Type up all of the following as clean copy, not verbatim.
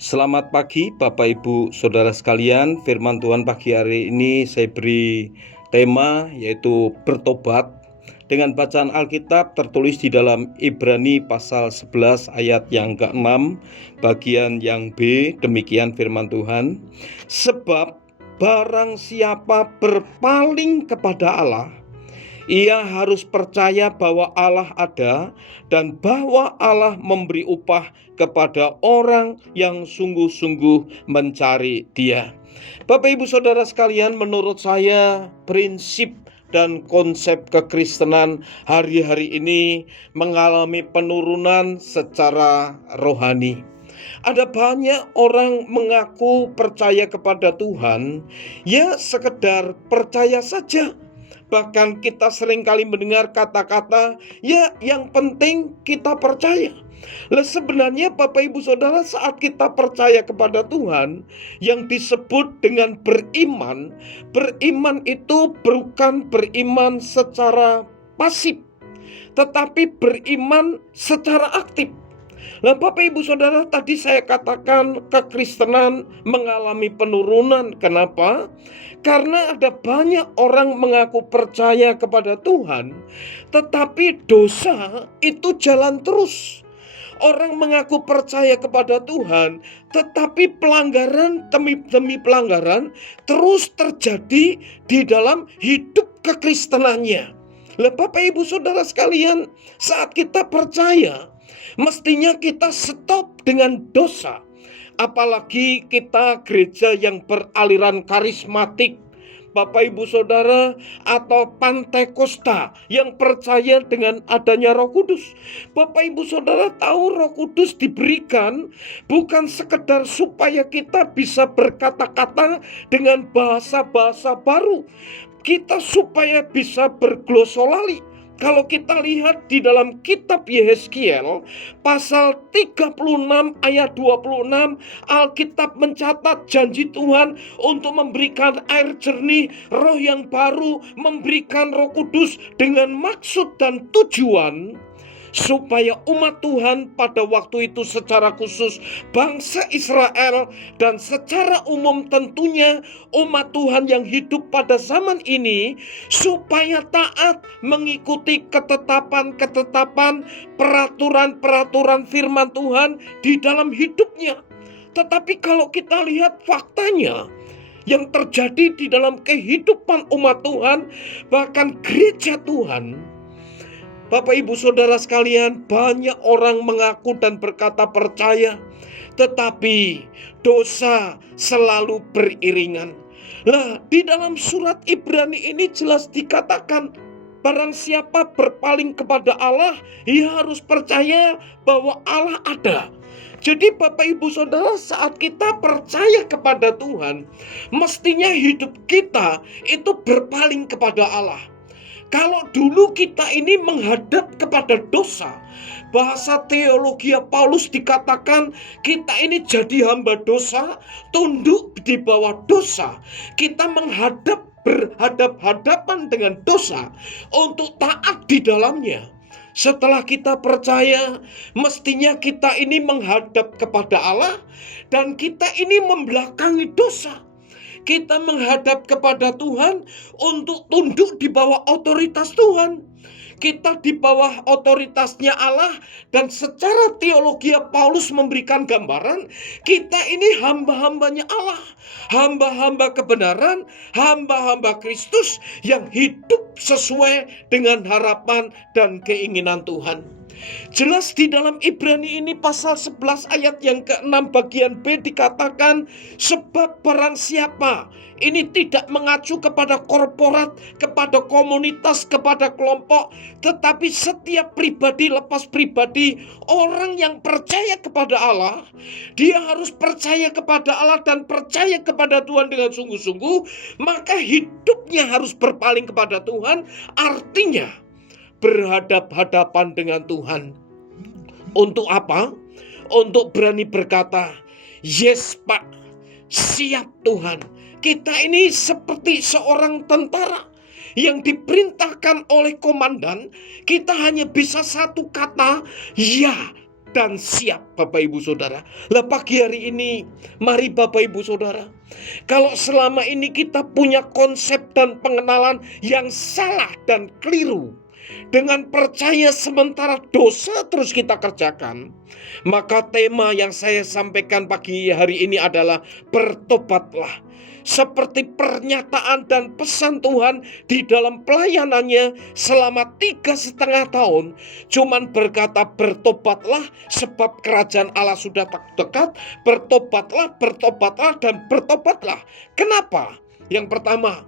Selamat pagi Bapak Ibu Saudara sekalian. Firman Tuhan pagi hari ini saya beri tema yaitu bertobat dengan bacaan Alkitab tertulis di dalam Ibrani pasal 11 ayat yang ke-6 bagian yang B. Demikian firman Tuhan. Sebab barang siapa berpaling kepada Allah, ia harus percaya bahwa Allah ada dan bahwa Allah memberi upah kepada orang yang sungguh-sungguh mencari Dia. Bapak Ibu Saudara sekalian, menurut saya prinsip dan konsep kekristenan hari-hari ini mengalami penurunan secara rohani. Ada banyak orang mengaku percaya kepada Tuhan, ya sekedar percaya saja. Bahkan kita seringkali mendengar kata-kata, ya yang penting kita percaya. Lah sebenarnya Bapak Ibu Saudara, saat kita percaya kepada Tuhan, yang disebut dengan beriman, beriman itu bukan beriman secara pasif, tetapi beriman secara aktif. Nah Bapak Ibu Saudara, tadi saya katakan kekristenan mengalami penurunan. Kenapa? Karena ada banyak orang mengaku percaya kepada Tuhan, tetapi dosa itu jalan terus. Orang mengaku percaya kepada Tuhan, tetapi pelanggaran demi pelanggaran terus terjadi di dalam hidup kekristenannya. Lah Bapak Ibu Saudara sekalian, saat kita percaya, mestinya kita stop dengan dosa. Apalagi kita gereja yang beraliran karismatik, Bapak Ibu Saudara, atau Pantekosta yang percaya dengan adanya Roh Kudus. Bapak Ibu Saudara tahu Roh Kudus diberikan bukan sekedar supaya kita bisa berkata-kata dengan bahasa-bahasa baru, kita supaya bisa berglosolali. Kalau kita lihat di dalam kitab Yehezkiel pasal 36 ayat 26, Alkitab mencatat janji Tuhan untuk memberikan air jernih, roh yang baru, memberikan Roh Kudus dengan maksud dan tujuan supaya umat Tuhan pada waktu itu secara khusus bangsa Israel dan secara umum tentunya umat Tuhan yang hidup pada zaman ini supaya taat mengikuti ketetapan-ketetapan, peraturan-peraturan firman Tuhan di dalam hidupnya. Tetapi kalau kita lihat faktanya yang terjadi di dalam kehidupan umat Tuhan, bahkan gereja Tuhan, Bapak Ibu Saudara sekalian, banyak orang mengaku dan berkata percaya, tetapi dosa selalu beriringan. Lah, di dalam surat Ibrani ini jelas dikatakan, barang siapa berpaling kepada Allah, ia harus percaya bahwa Allah ada. Jadi Bapak Ibu Saudara, saat kita percaya kepada Tuhan, mestinya hidup kita itu berpaling kepada Allah. Kalau dulu kita ini menghadap kepada dosa, bahasa teologi Paulus dikatakan kita ini jadi hamba dosa, tunduk di bawah dosa. Kita menghadap berhadap-hadapan dengan dosa untuk taat di dalamnya. Setelah kita percaya, mestinya kita ini menghadap kepada Allah dan kita ini membelakangi dosa. Kita menghadap kepada Tuhan untuk tunduk di bawah otoritas Tuhan. Kita di bawah otoritasnya Allah, dan secara teologi Paulus memberikan gambaran kita ini hamba-hambanya Allah, hamba-hamba kebenaran, hamba-hamba Kristus yang hidup sesuai dengan harapan dan keinginan Tuhan. Jelas di dalam Ibrani ini pasal 11 ayat yang ke-6 bagian B dikatakan, sebab barang siapa, ini tidak mengacu kepada korporat, kepada komunitas, kepada kelompok, tetapi setiap pribadi lepas pribadi, orang yang percaya kepada Allah, dia harus percaya kepada Allah dan percaya kepada Tuhan dengan sungguh-sungguh, maka hidupnya harus berpaling kepada Tuhan, artinya berhadap-hadapan dengan Tuhan. Untuk apa? Untuk berani berkata, yes Pak, siap Tuhan. Kita ini seperti seorang tentara yang diperintahkan oleh komandan. Kita hanya bisa satu kata, ya dan siap, Bapak Ibu Saudara. Lah pagi hari ini, mari Bapak Ibu Saudara, kalau selama ini kita punya konsep dan pengenalan yang salah dan keliru, dengan percaya sementara dosa terus kita kerjakan, maka tema yang saya sampaikan pagi hari ini adalah bertobatlah. Seperti pernyataan dan pesan Tuhan di dalam pelayanannya selama 3,5 tahun, cuman berkata bertobatlah sebab kerajaan Allah sudah dekat, bertobatlah, bertobatlah, dan bertobatlah. Kenapa? Yang pertama,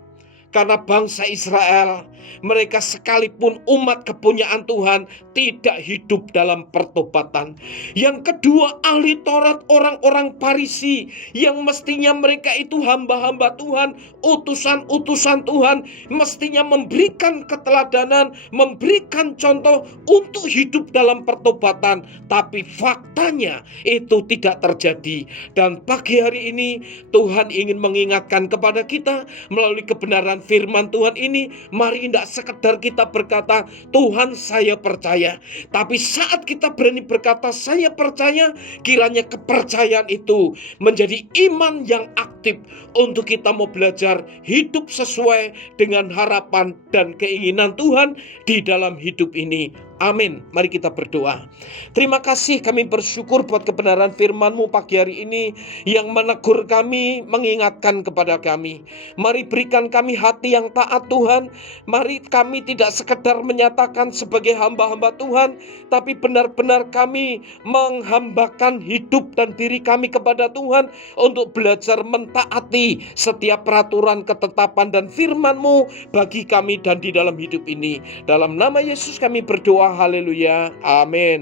karena bangsa Israel, mereka sekalipun umat kepunyaan Tuhan, tidak hidup dalam pertobatan. Yang kedua, ahli Taurat, orang-orang Farisi, yang mestinya mereka itu hamba-hamba Tuhan, utusan-utusan Tuhan, mestinya memberikan keteladanan, memberikan contoh untuk hidup dalam pertobatan. Tapi faktanya itu tidak terjadi. Dan pagi hari ini Tuhan ingin mengingatkan kepada kita melalui kebenaran firman Tuhan ini. Mari tidak sekedar kita berkata Tuhan saya percaya, tapi saat kita berani berkata saya percaya, kiranya kepercayaan itu menjadi iman yang aktif untuk kita mau belajar hidup sesuai dengan harapan dan keinginan Tuhan di dalam hidup ini. Amin. Mari kita berdoa. Terima kasih, kami bersyukur buat kebenaran firman-Mu pagi hari ini yang menegur kami, mengingatkan kepada kami. Mari berikan kami hati yang taat Tuhan. Mari kami tidak sekedar menyatakan sebagai hamba-hamba Tuhan, tapi benar-benar kami menghambakan hidup dan diri kami kepada Tuhan untuk belajar mentaati setiap peraturan, ketetapan dan firman-Mu bagi kami dan di dalam hidup ini. Dalam nama Yesus kami berdoa. Haleluya. Amin.